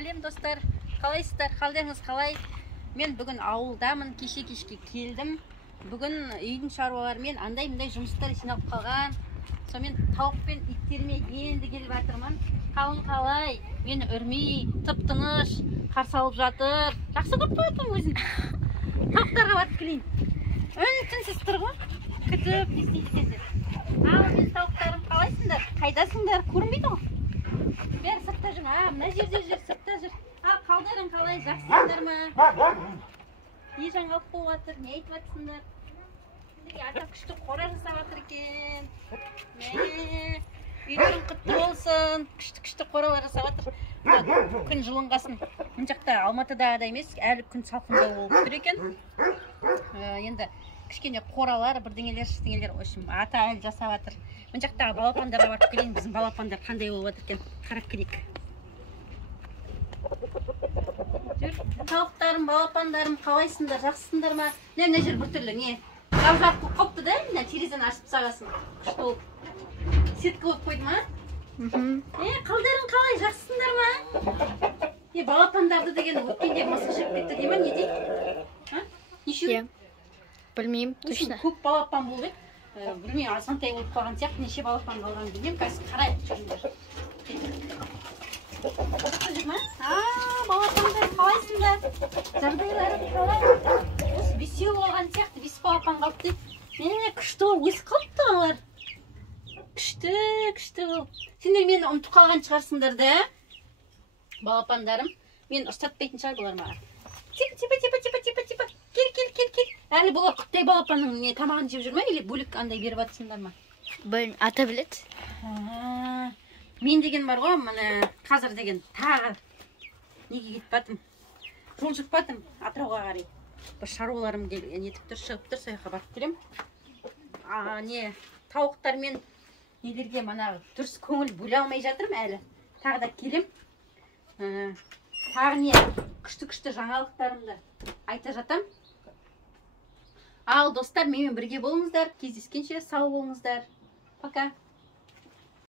Сәлем достар, қалайсыздар? Қалдарыңыз қалай? Мен бүгін ауылдамын, кешке келдім. Бүгін үйдің шаруаларымен андай-мындай жұмыстар жиналып қалған. Сонымен тауық пен иттеріме енді келіп жатырмын. Қалың қалай? Мені үрмей, тып-тыныш қарсы алып жатыр. Жақсы көріп қоятын өзін. Тауықтарға барып келейін. Үн-түнсіз тұр ғой. Күтіп, естейсіздер. Ал, мен тауықтарым қалайсыңдар? Қайдасыңдар? Көрінбейді ғой. Бәрі сыртта жүр. Мына жерде жүр, сыртта жүр. Ал, қалдарың қалай? Жақсысыңдар ма? Не жаңалық болып жатыр? Не айтып жатсыңдар? Ата күшті қора жасап жатыр екен. Үйлерің құтты болсын. Күшті қоралар жасап жатыр. Күн жылынғасын. Мына жақта Алматыдағыдай емес, әлі күн салқындау болып тұр екен. Енді кішкене қоралар, бірдеңелер, ата әлі жасап жатыр. Мына жақтағы балапандарға барып келейін, біздің балапандар қандай болып жатыр екен, қарап келейік. Тауықтарым, балапандарым қалайсыңдар, жақсысыңдар ма? Мына жер біртүрлі, не? Жап қопты да, мына терезені ашып сағасын. Күшті болып. Сетка болып қойды ма? Қалдарың қалай, жақсысыңдар ма? Балапандарды деген өткенде мысық жеп кетті дей ма, не дейді? Неше? Білмеймін, точно. Көп балапан болып еді. Білмеймін, азғантай болып қалған сияқты, неше балапан қалғанын білмеймін. Қазір қарайық жүріңдер. Жүріп ма? Балапандар қалайсыңдар? Жағдайлары қалай? Осы бесеу болған сияқты, 5 балапан қалыпты. Күшті болып өсіп қалыпты олар. Күшті болып. Сендер мені ұмытып қалған шығарсыңдар да? Балапандарым. Мен ұстатпайтын шығар бұлар маған. Типа. Кел. Әлі бұлар құттай балапанның тамағын жеп жүр ма? Или бөлік андай беріп атсыңдар ма? Білмеймін, ата біледі. Мен деген бар ғой, міне қазір деген тағы неге кетіп батым? Жол жүріп батым Атырауға қарай. Бір шаруаларым нетіп тұр, шығып тұр, сояққа барып келем. Тауықтар мен нелерге дұрыс көңіл бөле алмай жатырмын әлі. Тағы да келем. Тағы күшті жаңалықтарымды айта жатам. Ал достар, менімен бірге болыңыздар. Кездескенше сау болыңыздар. Пока.